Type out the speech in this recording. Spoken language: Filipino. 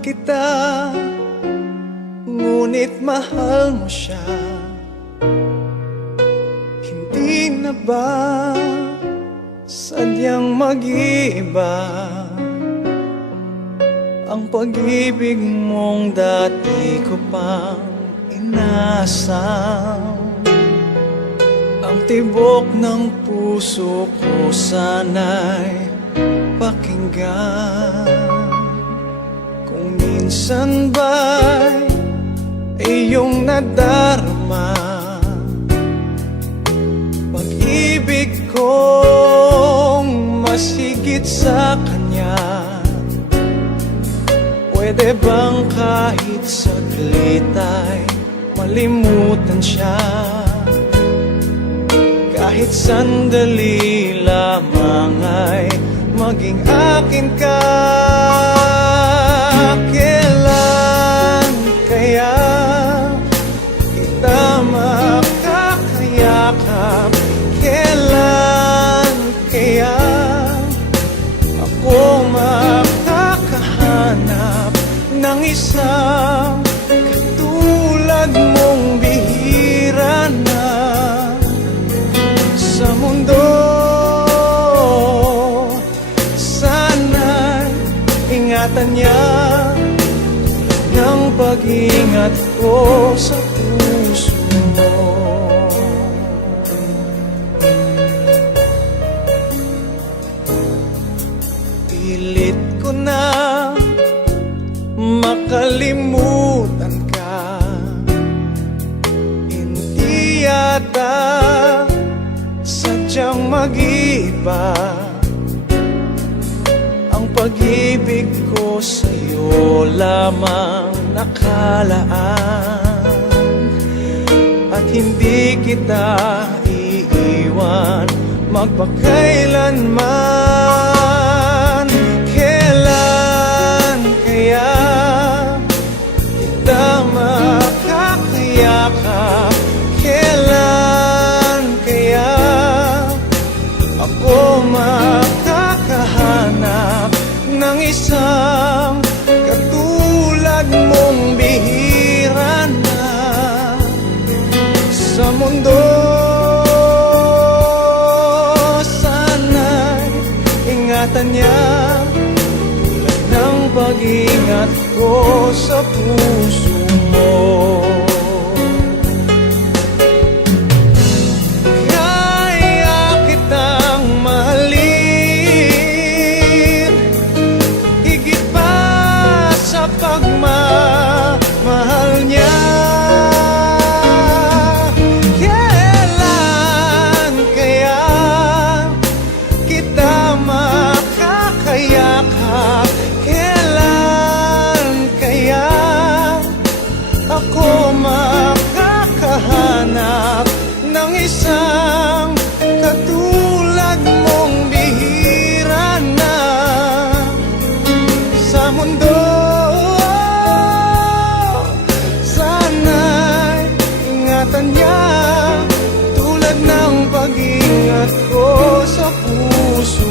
kita, ngunit mahal mo siya. Hindi na ba sadyang mag-iiba ang pag-ibig mong dati ko pang inasam? Ang tibok ng puso ko sana'y pakinggan. Kung minsan ba'y iyong nadarama pag-ibig kong masigit sa kanya, pwede bang kahit saglit ay malimutan siya? Kahit sandali lamang ay maging akin ka. Kailan kaya kita makakayakap? Kailan kaya ako makakahanap ng isang katulad mong bihira na sa mundo? Sana'y ingatan niya ng pag-ingat ko sa puso mo. Pilit ko na makalimutan ka, hindi yata sadyang mag-iba ang pag-ibig ko sa'yo lamang nakalaan, at hindi kita iiwan magpakailanman. Kailan kaya kita makakayakap? Kailan kaya ako makakahanap ng isang katulad mong bihira na sa mundo? Sana'y ingatan niya tulad ng pag-ingat ko sa puso mo. Pagmamahal niya, kailan kaya kita makakayakap? Kailan kaya ako makakahanap ng isang katulad mong bihira na sa mundo? Ingatan niya tulad ng pag-ingat ko sa puso